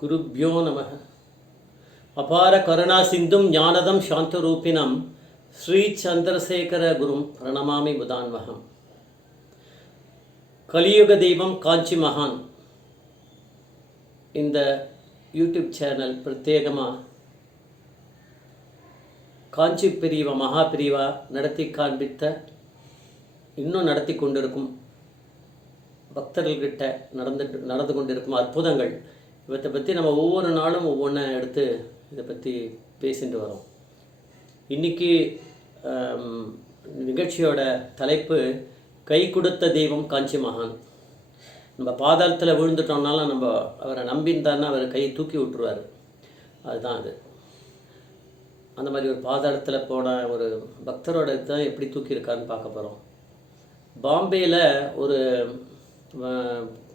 குருப்யோ நமः. அபார கருணா சிந்தும் ஞானதம் சாந்தரூபிணம் ஸ்ரீ சந்திரசேகர குரும் பிரணமாமி புதான்வகம். கலியுக தெய்வம் காஞ்சி மகான் இந்த யூடியூப் சேனல் பிரத்யேகமாக காஞ்சி பிரிவா மகாபிரிவா நடத்தி காண்பித்த இன்னும் நடத்தி கொண்டிருக்கும் பக்தர்கள்கிட்ட நடந்து கொண்டிருக்கும் அற்புதங்கள் இவற்றை பற்றி நம்ம ஒவ்வொரு நாளும் ஒவ்வொன்றை எடுத்து இதை பற்றி பேசிட்டு வரோம். இன்றைக்கி நிகழ்ச்சியோட தலைப்பு கை கொடுத்த தெய்வம் காஞ்சி மகான். நம்ம பாதாளத்தில் விழுந்துட்டோம்னாலும் நம்ம அவரை நம்பிந்தாருன்னா அவர் கையை தூக்கி விட்டுருவார். அதுதான் அது. அந்த மாதிரி ஒரு பாதாளத்தில் போன ஒரு பக்தரோட தான் எப்படி தூக்கியிருக்காருன்னு பார்க்க போகிறோம். பாம்பேயில் ஒரு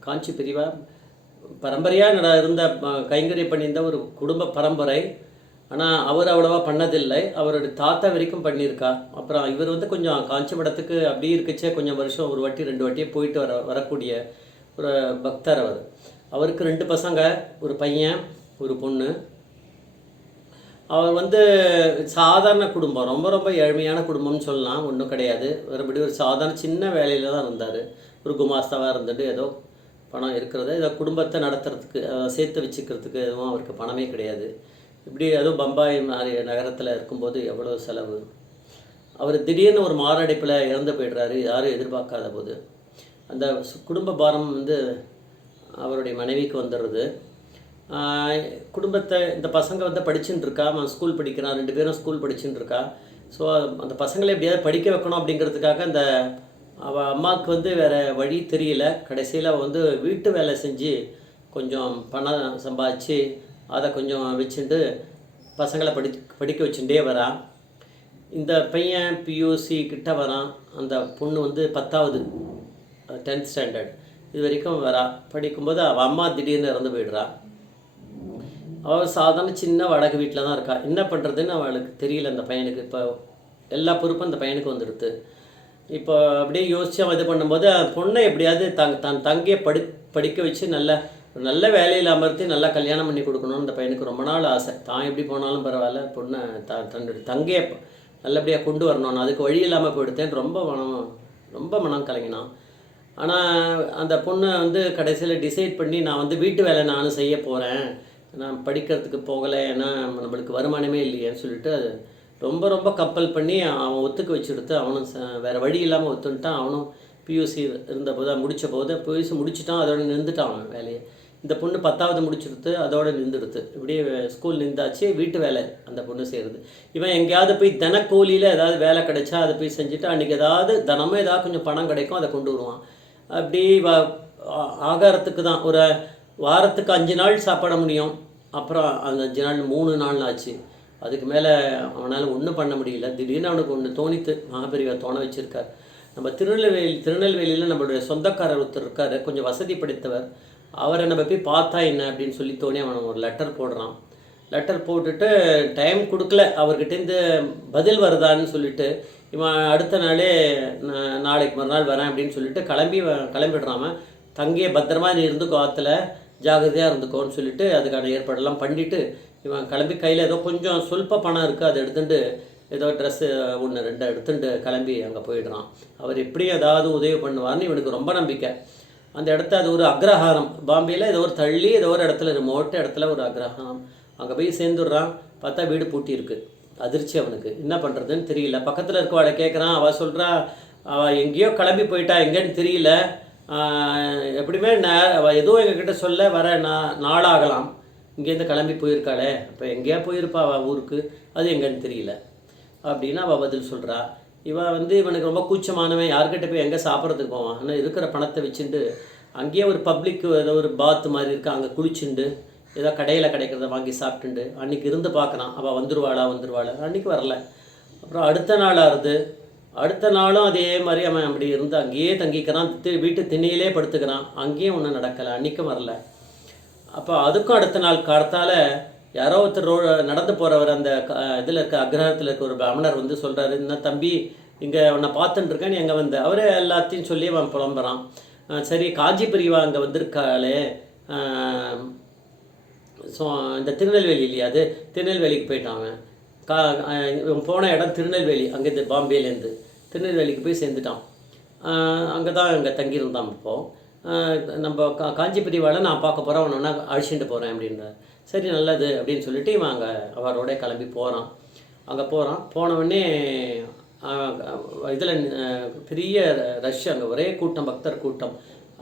காஞ்சி பிரிவா பரம்பரையாக இருந்த கைங்கரியம் பண்ணியிருந்த ஒரு குடும்ப பரம்பரை. ஆனால் அவர் அவ்வளோவா பண்ணதில்லை. அவருடைய தாத்தா வரைக்கும் பண்ணியிருக்கா. அப்புறம் இவர் கொஞ்சம் காஞ்சி மடத்துக்கு அப்படி இருக்குச்சே கொஞ்சம் வருஷம் ஒரு வாட்டி 2 வாட்டியே போயிட்டு வரக்கூடிய ஒரு பக்தர் அவர். அவருக்கு 2 பசங்க, ஒரு பையன் ஒரு பொண்ணு. அவர் சாதாரண குடும்பம், ரொம்ப ரொம்ப ஏழ்மையான குடும்பம்னு சொல்லலாம். ஒன்றும் கிடையாது. மறுபடி ஒரு சாதாரண சின்ன வேலையில் தான் இருந்தார். ஒரு குமாஸ்தாவாக இருந்துட்டு ஏதோ பணம் இருக்கிறத ஏதோ குடும்பத்தை நடத்துறதுக்கு சேர்த்து வச்சுக்கிறதுக்கு எதுவும் அவருக்கு பணமே கிடையாது. இப்படி அதுவும் பம்பாய் மாதிரி நகரத்தில் இருக்கும்போது எவ்வளோ செலவு. அவர் திடீர்னு ஒரு மாரடைப்பில் இறந்து போய்டுறாரு, யாரும் எதிர்பார்க்காத போது. அந்த குடும்ப பாரம் அவருடைய மனைவிக்கு வந்துடுறது. குடும்பத்தை இந்த பசங்க படிச்சுட்டு இருக்கா, அவன் ஸ்கூல் படிக்கிறான், 2 பேரும் ஸ்கூல் படிச்சுட்டு இருக்கா. ஸோ அந்த பசங்களை எப்படியாவது படிக்க வைக்கணும் அப்படிங்கிறதுக்காக அந்த அவள் அம்மாவுக்கு வேறு வழி தெரியல. கடைசியில் வீட்டு வேலை செஞ்சு கொஞ்சம் பணம் சம்பாதிச்சு அதை கொஞ்சம் வச்சுட்டு பசங்களை படிக்க வச்சுட்டே வரான். இந்த பையன் பியூசி கிட்ட வரான். அந்த பொண்ணு 10வது 10th ஸ்டாண்டர்ட் இது வரைக்கும் வரா. படிக்கும்போது அவள் அம்மா திடீர்னு இறந்து போயிடுறா. அவள் சாதாரண சின்ன வாடகை வீட்டில் தான் இருக்கா. என்ன பண்ணுறதுன்னு அவளுக்கு தெரியல. அந்த பையனுக்கு இப்போ எல்லா பொறுப்பும் அந்த பையனுக்கு வந்துடுது. இப்போ அப்படியே யோசித்து அவன் இது பண்ணும்போது பொண்ணை எப்படியாவது தன் தங்கையை படிக்க வச்சு நல்ல வேலையில் அமர்த்தி நல்லா கல்யாணம் பண்ணி கொடுக்கணும்னு அந்த பையனுக்கு ரொம்ப நாள் ஆசை. தான் எப்படி போனாலும் பரவாயில்ல, பொண்ணை தன்னுடைய தங்கையை நல்லபடியாக கொண்டு வரணும்னு. அதுக்கு வழி இல்லாமல் போயிடுத்தேன். ரொம்ப மனம் கலங்கினான். ஆனால் அந்த பொண்ணு கடைசியில் டிசைட் பண்ணி நான் வீட்டு வேலை நானும் செய்ய போகிறேன், நான் படிக்கிறதுக்கு போகலை, ஏன்னா நம்மளுக்கு வருமானமே இல்லையேன்னு சொல்லிட்டு அது ரொம்ப ரொம்ப கம்பல் பண்ணி அவன் ஒத்துக்க வச்சுடுத்து. அவனும் வேறு வழி இல்லாமல் ஒத்துன்ட்டான். அவனும் பியூசி இருந்தபோது முடித்த போது பியூசி முடிச்சுட்டான். அதோட நின்றுட்டான் அவன் வேலையை. இந்த பொண்ணு 10வது முடிச்சுடுத்து, அதோடு நின்றுடுத்து. இப்படியே ஸ்கூல் நின்றாச்சு. வீட்டு வேலை அந்த பொண்ணு செய்கிறது. இவன் எங்கேயாவது போய் தினக்கூலியில் ஏதாவது வேலை கிடைச்சா அதை போய் செஞ்சுட்டு அன்றைக்கி தினமும் ஏதாவது கொஞ்சம் பணம் கிடைக்கும், அதை கொண்டு வருவான். அப்படி ஆகாரத்துக்கு தான் ஒரு வாரத்துக்கு 5 நாள் சாப்பிட முடியும். அப்புறம் அந்த 5 நாள் 3 நாள் ஆச்சு. அதுக்கு மேலே அவனால் ஒன்றும் பண்ண முடியல. திடீர்னு அவனுக்கு ஒன்று தோணித்து. மகாபெரியவா தோண வச்சுருக்கார். நம்ம திருநெல்வேலியில் நம்மளுடைய சொந்தக்காரர் ஒருத்தர் இருக்கார், கொஞ்சம் வசதி படைத்தவர். அவரை நம்ம போய் பார்த்தா என்ன அப்படின்னு சொல்லி தோணி அவன் ஒரு லெட்டர் போடுறான். லெட்டர் போட்டுட்டு டைம் கொடுக்கல, அவர்கிட்டேருந்து பதில் வருதான்னு சொல்லிட்டு இவன் அடுத்த நாளே நாளைக்கு மறுநாள் வரேன் அப்படின்னு சொல்லிட்டு கிளம்பிடுறான். தங்கிய பத்திரமா நீ இருந்துக்கோ, ஆற்றுல ஜாகிரதையாக இருந்துக்கோன்னு சொல்லிட்டு அதுக்கான ஏற்பாடெல்லாம் பண்ணிவிட்டு இவன் கிளம்பி கையில் ஏதோ கொஞ்சம் சொல்ப பணம் இருக்குது, அதை எடுத்துகிட்டு ஏதோ ட்ரெஸ்ஸு 1-2 எடுத்துகிட்டு கிளம்பி அங்கே போயிடுறான். அவர் எப்படி ஏதாவது உதவி பண்ணுவார்னு இவனுக்கு ரொம்ப நம்பிக்கை. அந்த இடத்த அது ஒரு அக்ரஹாரம். பாம்பேயில் ஏதோ ஒரு தள்ளி ஏதோ ஒரு இடத்துல ரிமோட் இடத்துல ஒரு அக்ரஹாரம். அங்கே போய் சேர்ந்துடுறான். பார்த்தா வீடு பூட்டி இருக்குது. அதிர்ச்சி அவனுக்கு. என்ன பண்ணுறதுன்னு தெரியல. பக்கத்தில் இருக்கவாளை கேட்குறான். அவள் சொல்கிறா அவள் எங்கேயோ கிளம்பி போயிட்டா, எங்கேன்னு தெரியல. எப்படியுமே அவள் எதுவும் எங்ககிட்ட சொல்ல வர நாளாகலாம். இங்கேருந்து கிளம்பி போயிருக்காளே, அப்போ எங்கேயா போயிருப்பா அவள் ஊருக்கு, அது எங்கன்னு தெரியல அப்படின்னு அவள் பதில் சொல்கிறா. இவன் இவனுக்கு ரொம்ப கூச்சமானவன். யார்கிட்ட போய் எங்கே சாப்பிட்றதுக்கு போவான். ஆனால் இருக்கிற பணத்தை வச்சுட்டு அங்கேயே ஒரு பப்ளிக் ஏதோ ஒரு பாத் மாதிரி இருக்குது, அங்கே குளிச்சுண்டு ஏதோ கடையில் கிடைக்கிறத வாங்கி சாப்பிட்டுண்டு அன்றைக்கி இருந்து பார்க்குறான். அவள் வந்துடுவாளா. அன்றைக்கி வரல. அப்புறம் அடுத்த நாள் ஆறுது. அடுத்த நாளும் அதே மாதிரி அவன் அப்படி இருந்து அங்கேயே தங்கிக்கிறான். வீட்டு திண்ணையிலே படுத்துக்கிறான். அங்கேயும் ஒன்றும் நடக்கலை. அன்றைக்கும் வரல. அப்போ அதுக்கும் அடுத்த நாள் காலத்தால் யாரோ ஒருத்தர் நடந்து போகிறவர் அந்த இதில் இருக்க அக்ரஹத்தில் இருக்க ஒரு பிராமணர் சொல்கிறாரு, இன்னும் தம்பி இங்கே உன்னை பார்த்துட்டுருக்கேன், நீ எங்கே அவரே எல்லாத்தையும் சொல்லி அவன் புலம்புறான். சரி காஞ்சி பிரிவா அங்கே வந்திருக்காளே, ஸோ இந்த திருநெல்வேலி இல்லையா, அது திருநெல்வேலிக்கு போயிட்டாங்க. இவன் போன இடம் திருநெல்வேலி, அங்கேருந்து பாம்பேலேருந்து திருநெல்வேலிக்கு போய் சேர்ந்துட்டான். அங்கே தான் அங்கே தங்கியிருந்தான். இப்போது நம்ம காஞ்சிபுரிவால் நான் பார்க்க போகிறேன், அவனை ஒன்றா அழிச்சுட்டு போகிறேன் அப்படின்றார். சரி நல்லது அப்படின்னு சொல்லிட்டு இவன் அங்கே அவரோட கிளம்பி போகிறான். அங்கே போனவுடனே இதில் பெரிய ரஷ், அங்கே ஒரே கூட்டம், பக்தர் கூட்டம்.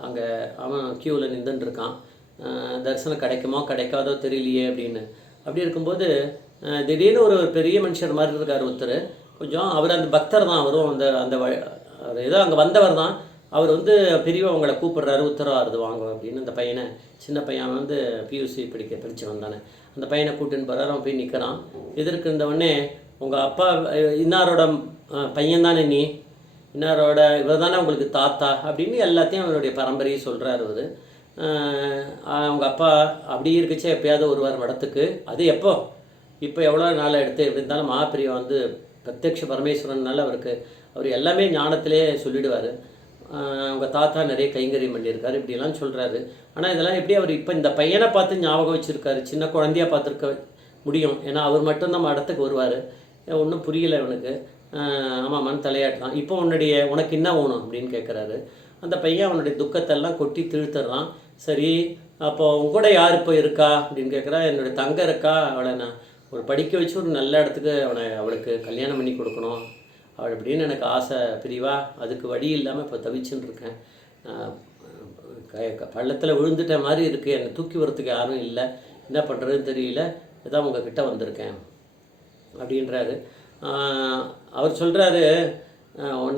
அங்கே அவன் க்யூவில் நின்றுட்டுருக்கான். தரிசனம் கிடைக்குமோ கிடைக்காதோ தெரியலையே அப்படின்னு. அப்படி இருக்கும்போது திடீர்னு ஒரு பெரிய மனுஷர் மாதிரி இருக்கார் ஒருத்தர். கொஞ்சம் அவர் அந்த பக்தர் தான், அவரும் அந்த ஏதோ அங்கே வந்தவர் தான். அவர் பெரியவா உங்களை கூப்பிட்றாரு, உத்தரவாருது வாங்க அப்படின்னு. அந்த பையனை, சின்ன பையன் பியூசி படிச்சு வந்தானே, அந்த பையனை கூட்டின்னு போகிறார். அவன் போய் நிற்கிறான். எதிர்க்கு இருந்தவொடனே, உங்கள் அப்பா இன்னாரோட பையன் தானே, நீ இன்னாரோட இவர் தானே உங்களுக்கு தாத்தா அப்படின்னு எல்லாத்தையும் அவருடைய பரம்பரையை சொல்கிறார் அவர். அவங்க அப்பா அப்படி இருக்குச்சே எப்பயாவது வருவார் மடத்துக்கு. அது இப்போ எவ்வளோ நாள் எடுத்து எப்படி இருந்தாலும் மகாபிரியவா பிரத்யக்ஷ பரமேஸ்வரனால அவர் எல்லாமே ஞானத்திலே சொல்லிடுவார். அவங்க தாத்தா நிறைய கைங்கரியம் பண்ணியிருக்காரு இப்படிலாம் சொல்கிறாரு. ஆனால் இதெல்லாம் எப்படி அவர் இப்போ இந்த பையனை பார்த்து ஞாபகம் வச்சுருக்காரு, சின்ன குழந்தையாக பார்த்துருக்க முடியும். ஏன்னா அவர் மட்டும்தான் மடத்துக்கு வருவார். ஒன்றும் புரியலை இவனுக்கு. ஆமாம்மான்னு தலையாட்டுறான். இப்போ உனக்கு என்ன வேணும் அப்படின்னு கேட்குறாரு. அந்த பையன் அவனுடைய துக்கத்தெல்லாம் கொட்டி திழுத்துறான். சரி, அப்போ உங்க கூட யார் இப்போ இருக்கா அப்படின்னு கேட்குறா. என்னுடைய தங்க இருக்கா, அவளை நான் ஒரு படிக்க வச்சு ஒரு நல்ல இடத்துக்கு அவளுக்கு கல்யாணம் பண்ணி கொடுக்கணும் அவள் அப்படின்னு எனக்கு ஆசை பிரிவா. அதுக்கு வழி இல்லாமல் இப்போ தவிச்சுன்னு இருக்கேன். பள்ளத்தில் விழுந்துட்ட மாதிரி இருக்குது, என்னை தூக்கி வரத்துக்கு யாரும் இல்லை, என்ன பண்ணுறதுன்னு தெரியல, இதான் உங்ககிட்ட வந்திருக்கேன் அப்படின்றாரு. அவர் சொல்கிறாரு,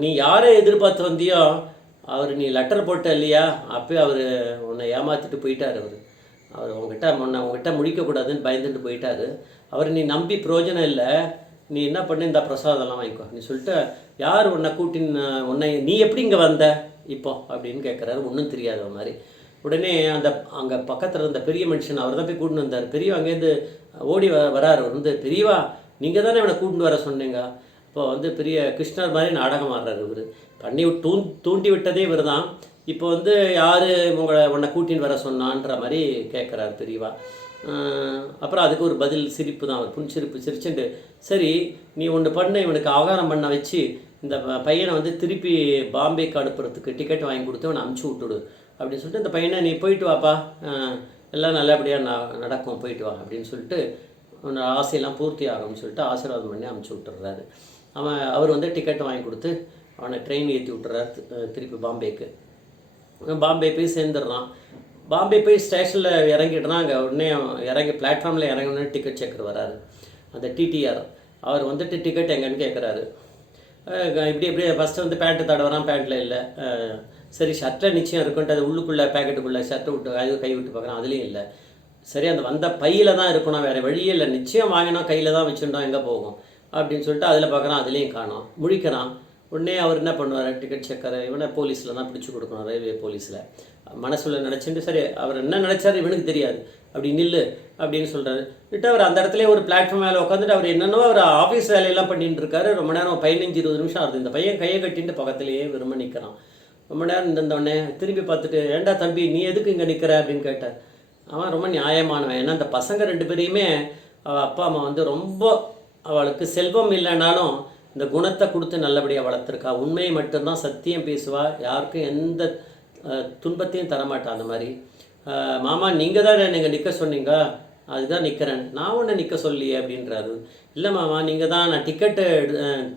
நீ யாரை எதிர்பார்த்து வந்தியோ நீ லெட்டர் போட்ட இல்லையா, அப்போ அவர் உன்னை ஏமாற்றிட்டு போயிட்டார். அவர் உங்ககிட்ட முடிக்கக்கூடாதுன்னு பயந்துட்டு போயிட்டார். நீ நம்பி பிரயோஜனம் இல்லை, நீ என்ன பண்ணு, இந்த பிரசாதம்லாம் வாங்கிக்கோ நீ சொல்லிட்டு, யார் உன்னை நீ எப்படி இங்கே வந்த இப்போ அப்படின்னு கேட்குறாரு. ஒன்றும் தெரியாத மாதிரி. உடனே அங்கே பக்கத்தில் இருந்த பெரிய மனுஷன் அவர் தான் போய் கூட்டின்னு வந்தார். பெரியவா அங்கேருந்து ஓடி வராரு. பெரியவா நீங்கள் தானே இவனை கூட்டின்னு வர சொன்னீங்க. இப்போ பெரிய கிருஷ்ணர் மாதிரி நாடகம் ஆடுறாரு. இவர் பண்ணி தூண்டி விட்டதே இவர் தான். இப்போ யார் உன்னை கூட்டின்னு வர சொன்னான்ற மாதிரி கேட்குறாரு பெரியவா. அப்புறம் அதுக்கு ஒரு பதில் சிரிப்பு தான். அவர் புன்சிரிப்பு சிரிச்சுட்டு, சரி நீ ஒன்று பண்ண, இவனுக்கு ஆகாரம் பண்ண வச்சு இந்த பையனை திருப்பி பாம்பேக்கு அனுப்புறதுக்கு டிக்கெட் வாங்கி கொடுத்து அவனை அமுச்சு விட்டுடு அப்படின்னு சொல்லிட்டு, இந்த பையனை நீ போயிட்டு வாப்பா, எல்லாம் நல்லபடியாக நடக்கும், போயிட்டு வா அப்படின்னு சொல்லிட்டு, அவனோட ஆசையெல்லாம் பூர்த்தி ஆகும்னு சொல்லிட்டு ஆசீர்வாதம் பண்ணி அமுச்சு விட்டுறாரு. அவர் டிக்கெட் வாங்கி கொடுத்து அவனை ட்ரெயின் ஏற்றி விட்டுறாரு திருப்பி பாம்பேக்கு. பாம்பே போய் சேர்ந்துடுறான். பாம்பே போய் ஸ்டேஷனில் இறங்கிடுறான். அங்கே உடனே இறங்கி பிளாட்ஃபார்மில் இறங்கினே டிக்கெட் செக்கர் வராரு, அந்த டிடிஆர். அவர் டிக்கெட் எங்கன்னு கேட்குறாரு. இப்படி ஃபஸ்ட்டு பேண்ட்டு தடவரான், பேண்ட்டில் இல்லை. சரி ஷர்ட்டில் நிச்சயம் இருக்குன்ட்டு அது உள்ளுக்குள்ளே பேக்கெட்டுக்குள்ளே ஷர்ட்டை விட்டு அது கை விட்டு பார்க்குறான், அதுலேயும் இல்லை. சரி அந்த வந்த பையில் தான் இருக்கணும், வேறு வழியே இல்லை, நிச்சயம் வாங்கினா கையில் தான் வச்சுட்டோம், எங்கே போகும் அப்படின்னு சொல்லிட்டு அதில் பார்க்குறான், அதுலேயும் காணோம். முழிக்கிறான். உடனே அவர் என்ன பண்ணுவார், டிக்கெட் செக்கரை இவனை போலீஸில் தான் பிடிச்சி கொடுக்கணும், ரயில்வே போலீஸில். மனசுல நினச்சிட்டு, சரி அவர் என்ன நினச்சாரு இவனுக்கு தெரியாது, அப்படி நில்லு அப்படின்னு சொல்கிறாரு. விட்டு அவர் அந்த இடத்துல ஒரு பிளாட்ஃபார்ம் மேலே உட்காந்துட்டு அவர் என்னென்னோ அவர் ஆஃபீஸ் வேலையெல்லாம் பண்ணிட்டு இருக்காரு. ரொம்ப நேரம் 15-20 நிமிஷம் ஆகுது. இந்த பையன் கையை கட்டிட்டு பக்கத்துலேயே விரும்ப நிற்கிறான். ரொம்ப நேரம் இருந்தோடனே திரும்பி பார்த்துட்டு, ஏண்டா தம்பி நீ எதுக்கு இங்கே நிற்கிற அப்படின்னு கேட்டார். அவன் ரொம்ப நியாயமானவன். ஏன்னா அந்த பசங்க 2 பேரையுமே அவள் அப்பா அம்மா ரொம்ப அவளுக்கு செல்வம் இல்லைனாலும் இந்த குணத்தை கொடுத்து நல்லபடியாக வளர்த்துருக்கா. உண்மையை மட்டும்தான், சத்தியம் பேசுவா, யாருக்கும் எந்த துன்பத்தையும் தரமாட்டா. அந்த மாதிரி, மாமா நீங்கள் தான் நீங்கள் நிற்க சொன்னீங்க, அதுதான் நிற்கிறேன், நான் ஒன்று நிற்க சொல்லியே அப்படின்றாரு. இல்லை மாமா நீங்கள் தான், நான் டிக்கெட்டு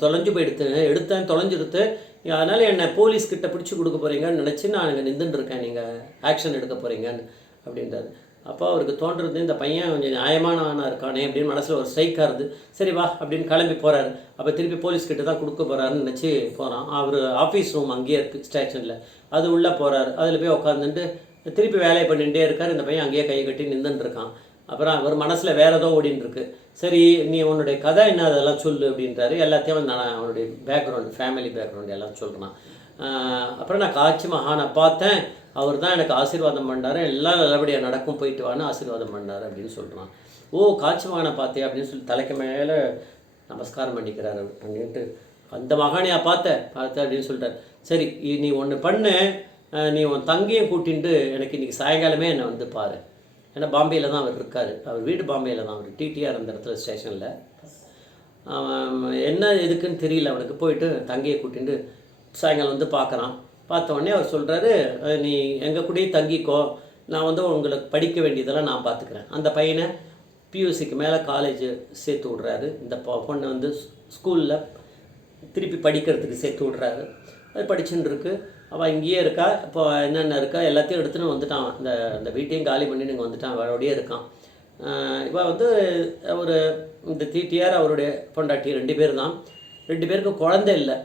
தொலைஞ்சு போய் எடுத்தேன் தொலைஞ்சிருத்து, அதனால் என்னை போலீஸ்கிட்ட பிடிச்சி கொடுக்க போகிறீங்கன்னு நினச்சி நான் இங்கே நின்றுட்டுருக்கேன், நீங்கள் ஆக்ஷன் எடுக்க போகிறீங்கன்னு அப்படின்றாரு. அப்போ அவருக்கு தோன்றுறது, இந்த பையன் கொஞ்சம் நியாயமானவனாக இருக்கானே அப்படின்னு மனசில் ஒரு ஸ்ட்ரைக்காக இருந்து, சரி வா அப்படின்னு கிளம்பி போகிறாரு. அப்போ திருப்பி போலீஸ்கிட்ட தான் கொடுக்க போகிறாருன்னு நினச்சி போகிறான். அவர் ஆஃபீஸ் ரூம் அங்கேயே இருக்குது ஸ்டேஷனில், அது உள்ளே போகிறாரு. அதில் போய் உட்காந்துட்டு திருப்பி வேலையை பண்ணிகிட்டே இருக்கார். இந்த பையன் அங்கேயே கையை கட்டி நின்றுட்டுருக்கான். அப்புறம் அவர் மனசில் வேறு ஏதோ ஓடின்னு இருக்கு. சரி நீ உன்னுடைய கதை என்ன அதெல்லாம் சொல்லு அப்படின்றாரு. எல்லாத்தையும் நான் அவனுடைய பேக்ரவுண்ட், ஃபேமிலி பேக்ரவுண்ட் எல்லாம் சொல்கிறான். அப்புறம் நான் காட்சி மகானை பார்த்தேன், அவர் தான் எனக்கு ஆசீர்வாதம் பண்ணார், எல்லாம் நல்லபடியாக நடக்கும், போயிட்டு வான்னு ஆசீர்வாதம் பண்ணார் அப்படின்னு சொல்கிறான். ஓ காட்சி மகானை பார்த்தேன் அப்படின்னு சொல்லி தலைக்கு மேலே நமஸ்காரம் பண்ணிக்கிறாரு. அப்படின்ட்டு, அந்த மகானையா பார்த்தேன் அப்படின்னு சொல்லிட்டார். சரி நீ ஒன்று பண்ணு, நீ உன் தங்கையும் கூட்டின்ட்டு எனக்கு இன்றைக்கி சாயங்காலமே என்னை பாரு, ஏன்னா பாம்பேயில் தான் அவர் இருக்கார், அவர் வீடு பாம்பேயில் தான், அவர் டிடிஆர் அந்த இடத்துல ஸ்டேஷனில். என்ன எதுக்குன்னு தெரியல அவனுக்கு. போயிட்டு தங்கையை கூட்டிட்டு சாயங்காலம் வந்து பார்க்குறான். பார்த்த உடனே அவர் சொல்கிறாரு, நீ எங்கள் கூடயே தங்கிக்கோ, நான் வந்து உங்களுக்கு படிக்க வேண்டியதெல்லாம் நான் பார்த்துக்கிறேன். அந்த பையனை பியூசிக்கு மேலே காலேஜ் சேர்த்து விட்றாரு. இந்த பொண்ணை வந்து ஸ்கூலில் திருப்பி படிக்கிறதுக்கு சேர்த்து விட்றாரு. அது படிச்சுன்னு இருக்கு. அவள் இங்கேயே இருக்கா. இப்போ என்னென்ன இருக்கா எல்லாத்தையும் எடுத்துன்னு வந்துட்டான். அந்த வீட்டையும் காலி பண்ணி இங்கே வந்துட்டான், அவளோடையே இருக்கான். இவள் வந்து ஒரு இந்த டிடிஆர் அவருடைய பொண்டாட்டி 2 பேர் தான். 2 பேருக்கும் குழந்தை இல்லை.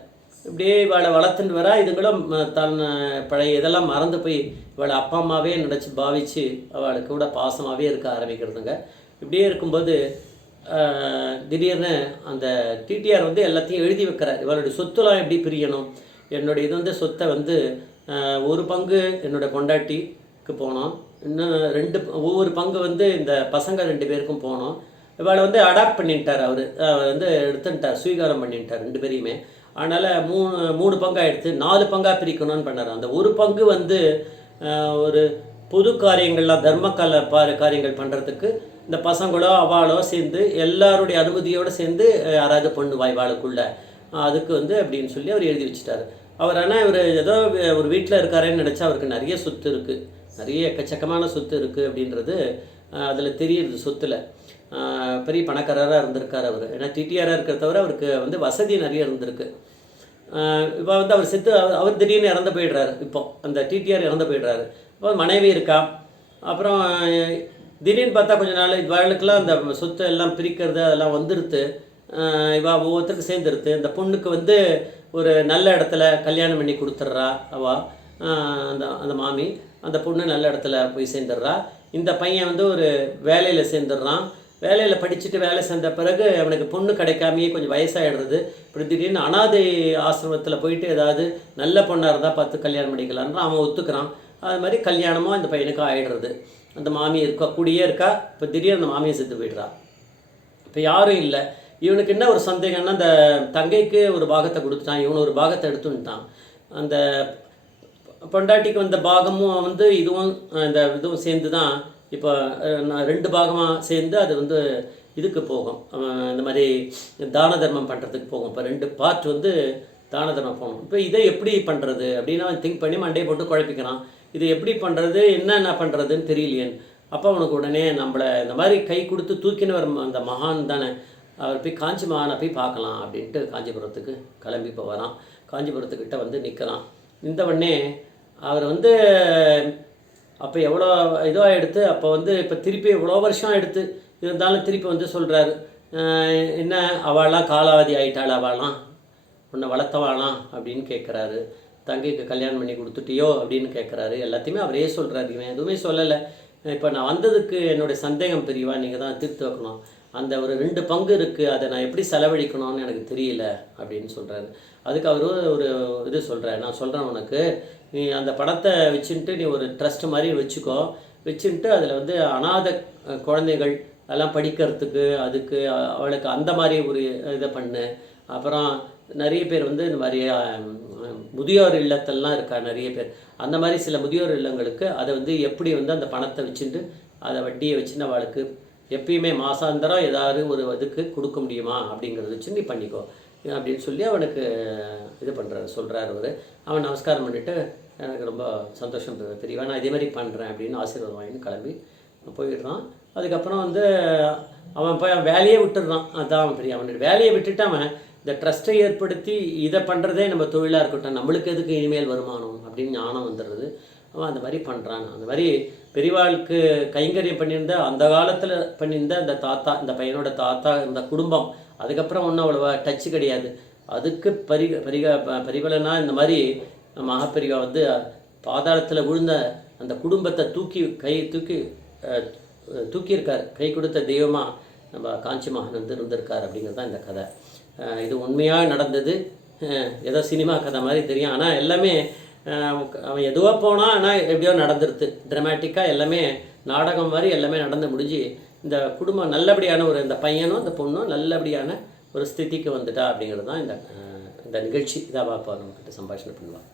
இப்படியே இவளை வளர்த்துட்டு வரா. இதுங்களும் தன் பழைய இதெல்லாம் மறந்து போய் இவளை அப்பா அம்மாவே நினச்சி பாவித்து அவளுக்கு கூட பாசமாகவே இருக்க ஆரம்பிக்கிறதுங்க. இப்படியே இருக்கும்போது திடீர்னு அந்த டிடிஆர் வந்து எல்லாத்தையும் எழுதி வைக்கிறார். இவளுடைய சொத்துலாம் எப்படி பிரியணும், என்னுடைய இது வந்து சொத்தை வந்து 1 பங்கு என்னோடய பொண்டாட்டிக்கு போனோம், இன்னும் 2 ஒவ்வொரு பங்கு வந்து இந்த பசங்க 2 பேருக்கும் போனோம். இவளை வந்து அடாப்ட் பண்ணிட்டார் அவர் வந்து எடுத்துட்டார், ஸ்வீகாரம் பண்ணிட்டார் 2 பேரையுமே. அதனால் 3 பங்காக 4 பங்காக பிரிக்கணும்னு பண்ணார். அந்த 1 பங்கு வந்து ஒரு பொது காரியங்கள்லாம் காரியங்கள் பண்ணுறதுக்கு இந்த பசங்களோ அவளோ சேர்ந்து எல்லாருடைய அனுமதியோடு சேர்ந்து யாராவது பண்ணுவாய் வாளுக்குள்ள, அதுக்கு வந்து அப்படின்னு சொல்லி அவர் எழுதி வச்சுட்டார். அவர் ஆனால் இவர் ஏதோ ஒரு வீட்டில் இருக்காருன்னு நினச்சா அவருக்கு நிறைய சொத்து இருக்குது, நிறைய எக்கச்சக்கமான சொத்து இருக்குது அப்படின்றது அதில் தெரியுது. சொத்தில் பெரிய பணக்காரராக இருந்திருக்கார் அவர். ஏன்னா டிடிஆராக இருக்கிற தவிர அவருக்கு வந்து வசதி நிறைய இருந்திருக்கு. இப்போ வந்து அவர் செத்து அவர் திடீர்னு இறந்து போயிடுறாரு. இப்போ அந்த டிடிஆர் இறந்து போயிடுறாரு. இப்போ மனைவி இருக்கா. அப்புறம் திடீர்னு பார்த்தா கொஞ்ச நாள் இவளுக்கெல்லாம் அந்த சொத்து எல்லாம் பிரிக்கிறது அதெல்லாம் வந்துடுத்து. இவள் ஒவ்வொருத்தருக்கு சேர்ந்துருது. இந்த பொண்ணுக்கு வந்து ஒரு நல்ல இடத்துல கல்யாணம் பண்ணி கொடுத்துட்றா அவள், அந்த மாமி. அந்த பொண்ணு நல்ல இடத்துல போய் சேர்ந்துடுறா. இந்த பையன் வந்து ஒரு வேலையில் சேர்ந்துடுறான். வேலையில் படிச்சுட்டு வேலை சேர்ந்த பிறகு அவனுக்கு பொண்ணு கிடைக்காமையே கொஞ்சம் வயசாகிடுறது. இப்படி திடீர்னு அனாதை ஆசிரமத்தில் போயிட்டு ஏதாவது நல்ல பொண்ணாக இருந்தால் பார்த்து கல்யாணம் பண்ணிக்கலான்னு அவன் ஒத்துக்கிறான். அது மாதிரி கல்யாணமும் அந்த பையனுக்கு ஆகிடுறது. அந்த மாமி கூடியே இருக்கா. இப்போ திடீர்னு அந்த மாமியை செத்து போய்ட்றா. இப்போ யாரும் இல்லை. இவனுக்கு என்ன ஒரு சந்தேகம்னா, அந்த தங்கைக்கு ஒரு பாகத்தை கொடுத்துட்டான், இவனு ஒரு பாகத்தை எடுத்துட்டான். அந்த பொண்டாட்டிக்கு வந்த பாகமும் வந்து இதுவும் சேர்ந்து தான் இப்போ 2 பாகமாக சேர்ந்து அது வந்து இதுக்கு போகும், இந்த மாதிரி தான தர்மம் பண்ணுறதுக்கு போகும். இப்போ 2 பார்ட் வந்து தான தர்மம் போகணும். இப்போ இதை எப்படி பண்ணுறது அப்படின்னு அவன் திங்க் பண்ணி மண்டையை போட்டு குழப்பிக்கிறான். இது எப்படி பண்ணுறது, என்ன பண்ணுறதுன்னு தெரியலையேன்னு. அப்போ அவனுக்கு உடனே நம்மளை இந்த மாதிரி கை கொடுத்து தூக்கினவர் அந்த மகான் தானே, அவர் போய் காஞ்சி மகானை போய் பார்க்கலாம் அப்படின்ட்டு காஞ்சிபுரத்துக்கு கிளம்பி இப்போ வரான். காஞ்சிபுரத்துக்கிட்ட வந்து நிற்கிறான். இந்த உடனே அவர் வந்து அப்போ எவ்வளோ இதுவாக எடுத்து அப்போ வந்து இப்போ திருப்பி எவ்வளோ வருஷம் எடுத்து இருந்தாலும் திருப்பி வந்து சொல்கிறாரு, என்ன அவள்லாம் காலாவதி ஆகிட்டாள், அவள்லாம் உன்னை வளர்த்தவாளாம் அப்படின்னு கேட்குறாரு. தங்கைக்கு கல்யாணம் பண்ணி கொடுத்துட்டியோ அப்படின்னு கேட்குறாரு. எல்லாத்தையுமே அவரே சொல்கிறாரு, இவன் எதுவுமே சொல்லலை. இப்போ நான் வந்ததுக்கு என்னுடைய சந்தேகம் பெரியவா, நீங்கள் தான் தீர்த்து வைக்கணும். அந்த ஒரு 2 பங்கு இருக்குது, அதை நான் எப்படி செலவழிக்கணும்னு எனக்கு தெரியல அப்படின்னு சொல்கிறாரு. அதுக்கு அவர் ஒரு இது சொல்கிறார், நான் சொல்கிறேன் உனக்கு, நீ அந்த பணத்தை வச்சுட்டு நீ ஒரு ட்ரஸ்ட் மாதிரி வச்சுக்கோ, வச்சுட்டு அதில் வந்து அநாத குழந்தைகள் அதெல்லாம் படிக்கிறதுக்கு அதுக்கு அவளுக்கு அந்த மாதிரி ஒரு இதை பண்ணு. அப்புறம் நிறைய பேர் வந்து இந்த மாதிரி முதியோர் இல்லத்தெல்லாம் இருக்கா நிறைய பேர், அந்த மாதிரி சில முதியோர் இல்லங்களுக்கு அதை வந்து எப்படி வந்து அந்த பணத்தை வச்சுட்டு அதை வட்டியை வச்சுன்னு அவளுக்கு எப்பயுமே மாசாந்தரம் ஏதாவது ஒரு இதுக்கு கொடுக்க முடியுமா அப்படிங்கிறத வச்சு நீ பண்ணிக்கோ அப்படின்னு சொல்லி அவனுக்கு இது பண்ணுறாரு, சொல்கிறார் அவர். அவன் நமஸ்காரம் பண்ணிவிட்டு எனக்கு ரொம்ப சந்தோஷம் தெரியவா, நான் இதே மாதிரி பண்ணுறேன் அப்படின்னு ஆசீர்வாதம் வாங்கின்னு கிளம்பி போயிடுறான். அதுக்கப்புறம் வந்து அவன் போய் வேலையே விட்டுடுறான். அதான் அவன் பெரிய, அவனுடைய வேலையை விட்டுட்டு அவன் இந்த ட்ரஸ்ட்டை ஏற்படுத்தி இதை பண்ணுறதே நம்ம தொழிலாக இருக்கட்டும், நம்மளுக்கு எதுக்கு இனிமேல் வருமானம் அப்படின்னு ஞானம் வந்துடுறது. அவன் அந்த மாதிரி பண்ணுறான். அந்த மாதிரி பெரியவாளுக்கு கைங்கரியம் பண்ணியிருந்த அந்த காலத்தில் பண்ணியிருந்த அந்த தாத்தா, இந்த பையனோட தாத்தா, இந்த குடும்பம் அதுக்கப்புறம் ஒன்றும் அவ்வளோவா டச்சு கிடையாது. அதுக்கு பரிபலனா இந்த மாதிரி மகாபெரிவா வந்து பாதாளத்தில் விழுந்த அந்த குடும்பத்தை தூக்கியிருக்கார். கை கொடுத்த தெய்வமாக நம்ம காஞ்சி மகான் வந்து இருந்திருக்கார் அப்படிங்கிறது தான் இந்த கதை. இது உண்மையாக நடந்தது. ஏதோ சினிமா கதை மாதிரி தெரியும், ஆனால் எல்லாமே அவன் எதுவாக போனால் ஆனால் எப்படியோ நடந்துருது. ட்ராமேட்டிக்காக எல்லாமே நாடகம் மாதிரி எல்லாமே நடந்து முடிஞ்சு இந்த குடும்பம் நல்லபடியான ஒரு இந்த பையனும் இந்த பொண்ணும் நல்லபடியான ஒரு ஸ்திதிக்கு வந்துட்டா அப்படிங்கிறது தான் இந்த நிகழ்ச்சி. இதாக பாப்பா நம்மக்கிட்ட சம்பாஷணை பண்ணுவாள்.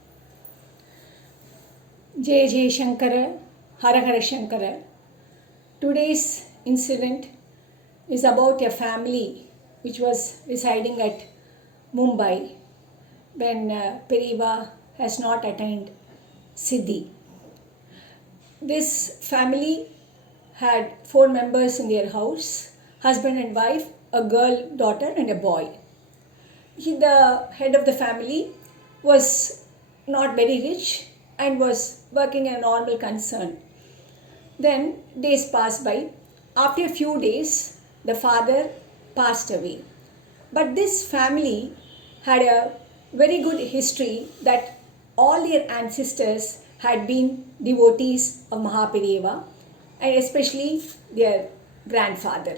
ஜெய ஜெய சங்கர, ஹரஹர Sankara. Today's incident is about a family which was residing at Mumbai when Mahaperiyava has not attained Siddhi. This family had 4 members in their house, husband and wife, a girl, daughter and a boy. The head of the family was not very rich and was working in a normal concern. Then days passed by. After a few days, the father passed away. But this family had a very good history that all their ancestors had been devotees of Mahaperiyava, and especially their grandfather.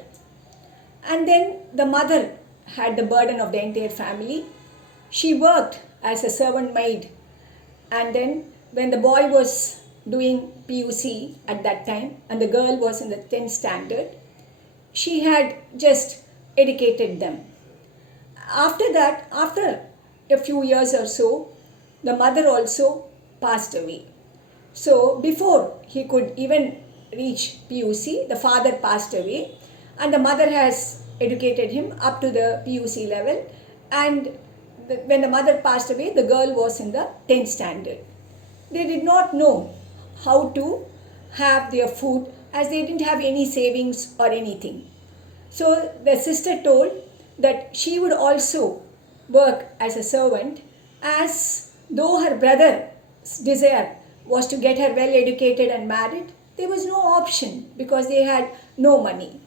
And then the mother had the burden of the entire family. She worked as a servant maid, and then when the boy was doing PUC at that time and the girl was in the 10th standard, she had just educated them. After that, after a few years or so, the mother also passed away. So before he could even reach PUC, the father passed away and the mother has educated him up to the PUC level, and when the mother passed away, the girl was in the 10th standard. They did not know how to have their food as they didn't have any savings or anything. So the sister told that she would also work as a servant, as though her brother's desire was to get her well educated and married. There was no option because they had no money.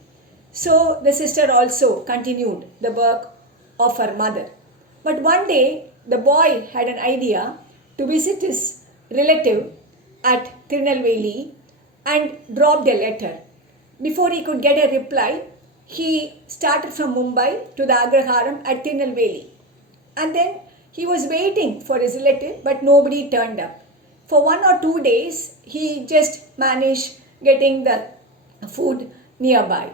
So the sister also continued the work of her mother. But one day the boy had an idea to visit his relative at Tirunelveli and dropped a letter. Before he could get a reply, he started from Mumbai to the Agraharam at Tirunelveli. And then he was waiting for his relative, but nobody turned up. For 1 or 2 days, he just managed getting the food nearby.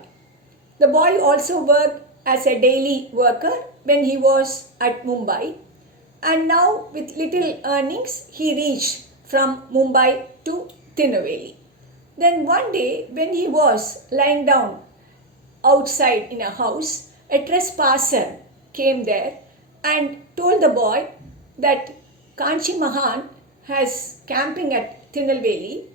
The boy also worked as a daily worker when he was at Mumbai, and now with little earnings, he reached from Mumbai to Tirunelveli. Then one day, when he was lying down outside in a house, a trespasser came there and told the boy that Kanchi Mahaan has camping at Tirunelveli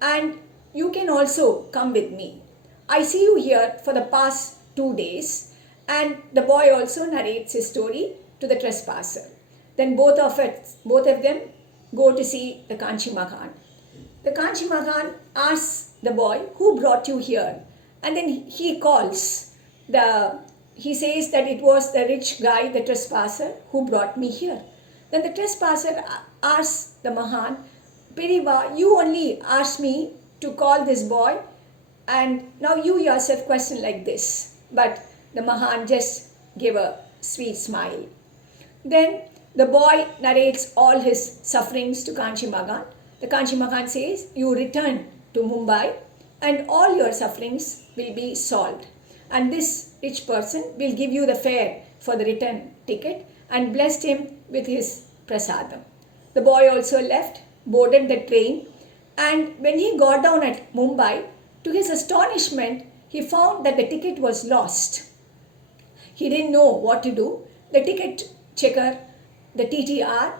and you can also come with me. I see you here for the past 2 days, and the boy also narrates his story to the trespasser. Then both of them go to see the Kanchi Mahaan. The Kanchi Mahaan asks the boy, who brought you here? And then he says that it was the rich guy, the trespasser, who brought me here. Then the trespasser asks the Mahaan, Periva, you only asked me to call this boy, and now you yourself question like this. But the Mahaan just gave a sweet smile. Then the boy narrates all his sufferings to Kanchi Mahaan. The Kanchi Mahaan says, you return to Mumbai and all your sufferings will be solved. And this rich person will give you the fare for the return ticket, and blessed him with his prasadam. The boy also left, boarded the train, and when he got down at Mumbai, to his astonishment, he found that the ticket was lost. He didn't know what to do. The ticket checker, the TTR,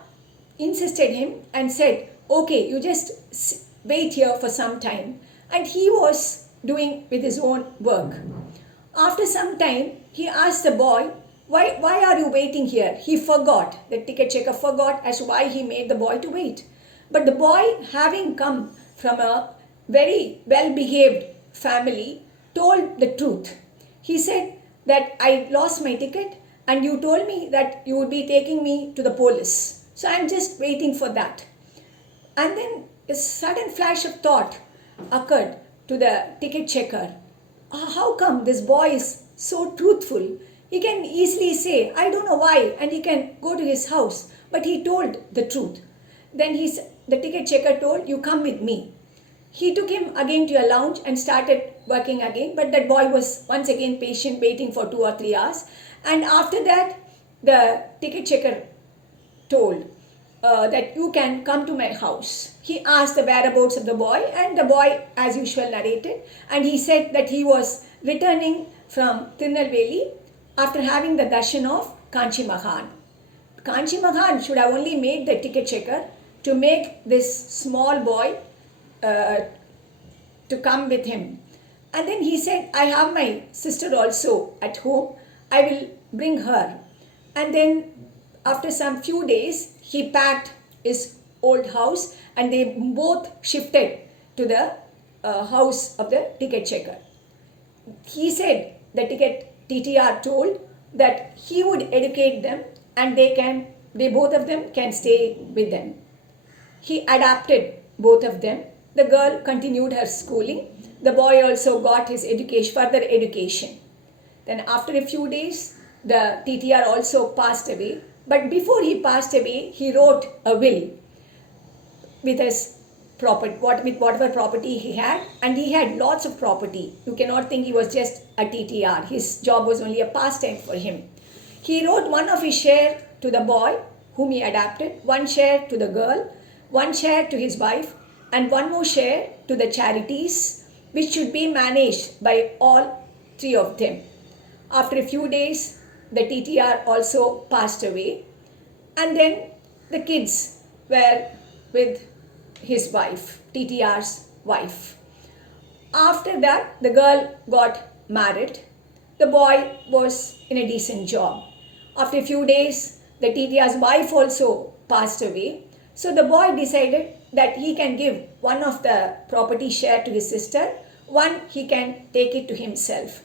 insisted him and said, okay, you just wait here for some time. And he was doing with his own work. After some time, he asked the boy, why are you waiting here? He forgot, the ticket checker forgot as to why he made the boy to wait. But the boy, having come from a very well-behaved family, told the truth. He said that I lost my ticket and you told me that you would be taking me to the police. So I'm just waiting for that. And then a sudden flash of thought occurred to the ticket checker. How come this boy is so truthful? He can easily say, I don't know why, and he can go to his house. But he told the truth. Then the ticket checker told, you come with me. He took him again to a lounge and started working again. But that boy was once again patient, waiting for 2 or 3 hours. And after that, the ticket checker told, that you can come to my house. He asked the whereabouts of the boy, and the boy, as usual, narrated. And he said that he was returning from Tirunelveli after having the darshan of Kanchi Mahaan. Kanchi Mahaan should have only made the ticket checker to make this small boy to come with him. And then he said, I have my sister also at home. I will bring her. And then after some few days, he packed his old house and they both shifted to the house of the ticket checker. He said the ticket TTR told that he would educate them and they both of them can stay with them. He adapted both of them. The girl continued her schooling. The boy also got his further education. Then after a few days, the TTR also passed away. But before he passed away, he wrote a will with his property, with whatever property he had, and he had lots of property. You cannot think he was just a TTR. His job was only a pastime for him. He wrote one of his share to the boy whom he adopted, one share to the girl, one share to his wife, and one more share to the charities, which should be managed by all three of them. After a few days, the TTR also passed away, and then the kids were with his wife, TTR's wife. After that, the girl got married. The boy was in a decent job. After a few days, the TTR's wife also passed away. So the boy decided that he can give one of the property share to his sister, one he can take it to himself.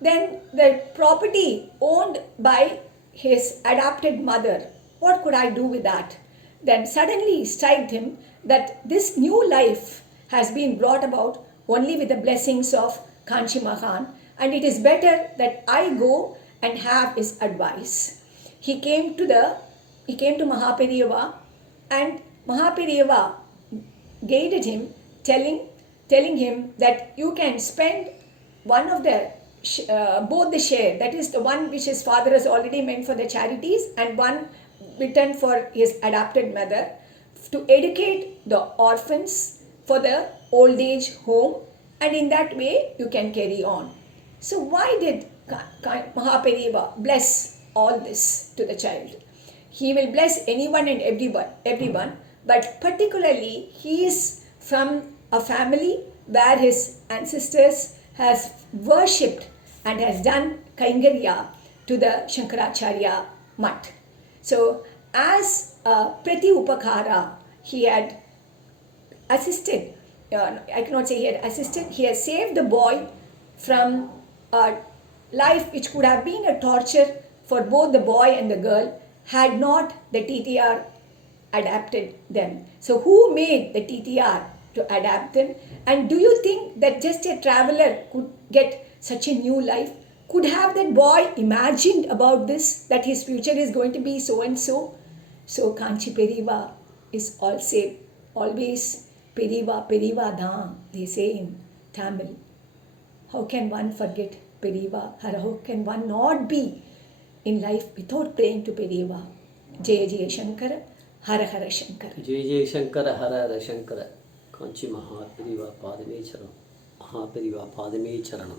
Then the property owned by his adopted mother, what could I do with that? Then suddenly struck him that this new life has been brought about only with the blessings of Kanchi Mahaan, and it is better that I go and have his advice. He came to Mahaperiyava, and Mahaperiyava guided him, telling him that you can spend one of the both the share, that is the one which his father has already meant for the charities and one written for his adopted mother, to educate the orphans for the old age home, and in that way you can carry on. So why did Mahaperiyava bless all this to the child? He will bless anyone and everyone, but particularly he is from a family where his ancestors has worshipped and has done Kaingarya to the Shankaracharya Mutt. So as Prati Upakara, he had assisted, I cannot say he had assisted, he has saved the boy from a life which could have been a torture for both the boy and the girl had not the TTR adapted them. So who made the TTR to adapt them? And do you think that just a traveler could get such a new life? Could have that boy imagined about this, that his future is going to be so and so? So Kanchi Periva is always Periva, Periva Dham, they say in Tamil. How can one forget Periva? How can one not be in life without praying to Periva? J.J. Shankara, Hara Hara Shankara. J.J. Shankara, Hara Hara Shankara. Kanchi Mahaperiyava Padame Charanam. Mahaperiyava Padame Charanam.